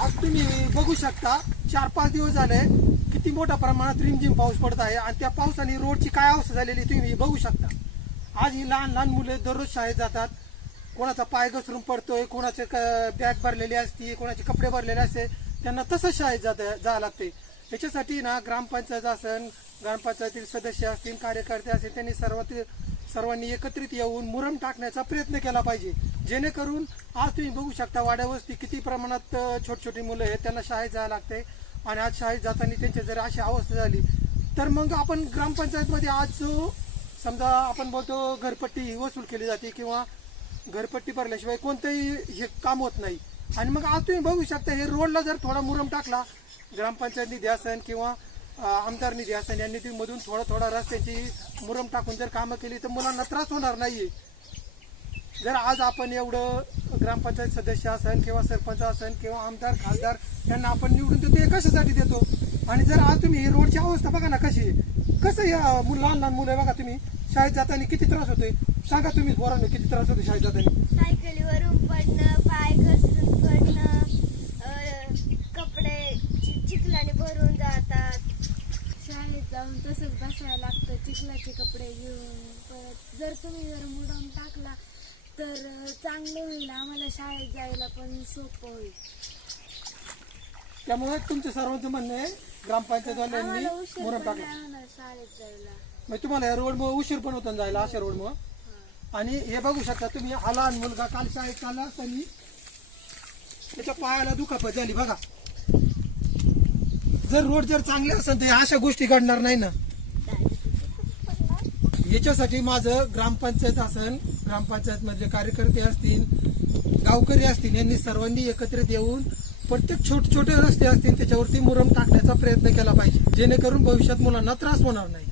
आज तुम्ही बघू शकता 4-5 दिवस झाले किती मोठ्या प्रमाणात रिमझिम पाऊस पडत आहे आणि त्या पावसाने रोडची काय अवस्था झालेली तुम्ही बघू शकता। आज ही लहान लहान मुले दररोज शाळेत जातात, कोणाचा पाय घसरून पडतोय, कोणाचे बॅग भरलेली असते, कोणाचे कपडे भरलेले असते, त्यांना तसंच शाळेत जावं लागते। याच्यासाठी ना ग्रामपंचायत असेल, ग्रामपंचायतीतील सदस्य असतील, कार्यकर्ते असतील, त्यांनी सर्वांनी एकत्रित येऊन मुरम टाकण्याचा प्रयत्न केला पाहिजे, जेणेकरून आज तुम्ही बघू शकता वाड्या वस्ती किती प्रमाणात छोटी छोटी मुलं आहेत, त्यांना शाळेत जावं लागते आणि आज शाळेत जाताना त्यांची जर अशी अवस्था झाली तर मग आपण ग्रामपंचायतमध्ये आज जो समजा आपण बोलतो घरपट्टी वसूल केली जाते किंवा घरपट्टी भरल्याशिवाय कोणतंही हे काम होत नाही। आणि मग आज तुम्ही बघू शकता हे रोडला जर थोडा मुरम टाकला, ग्रामपंचायत निधी असेल किंवा आमदार निधी असेल या निधीमधून थोडा रस्त्याची मुरम टाकून जर कामं केली तर मुलांना त्रास होणार नाहीये। जर आज आपण एवढं ग्रामपंचायत सदस्य असेल किंवा सरपंच असेल किंवा आमदार खासदार यांना आपण निवडून देतो, हे कशासाठी देतो? आणि जर आज तुम्ही रोडची अवस्था बघा ना कशी आहे, कसं या लहान लहान मुलं बघा, तुम्ही शाळेत जाताना किती त्रास होतोय सांगा तुम्ही पोरांना, किती त्रास होतो शाळेत जाताना? सायकलीवरून पडणं, पाय घसरून पडणं, कपडे चिखलाने भरून जातात, शाळेत जाऊन तसंच बसायला लागतं चिखलाचे कपडे घेऊन। परत जर तुम्ही मुरम टाकला तर चांगलं होईल, आम्हाला शाळेत जायला पण सोपं होईल। त्यामुळे तुमच्या सर्वांचं म्हणणं आहे ग्रामपंचायतवाल्यांनी आम्हाला उशीर मुरम पण टाकला, नाही होणार शाळेत जायला। मग तुम्हाला या रोडमुळे उशीर पण होतो जायला अशा रोडमुळे। आणि हे बघू शकता तुम्ही, हा लहान मुलगा काल शाळेत चालला असताना त्याच्या पायाला दुखापत झाली बघा। जर रोड जर चांगले असेल तर अशा गोष्टी घडणार नाही ना। याच्यासाठी माझं ग्रामपंचायत असेल, ग्रामपंचायत मधले कार्यकर्ते असतील, गावकरी असतील, यांनी सर्वांनी एकत्रित येऊन प्रत्येक छोटे छोटे रस्ते असतील त्याच्यावरती मुरम टाकण्याचा प्रयत्न केला पाहिजे, जेणेकरून भविष्यात मुलांना त्रास होणार नाही।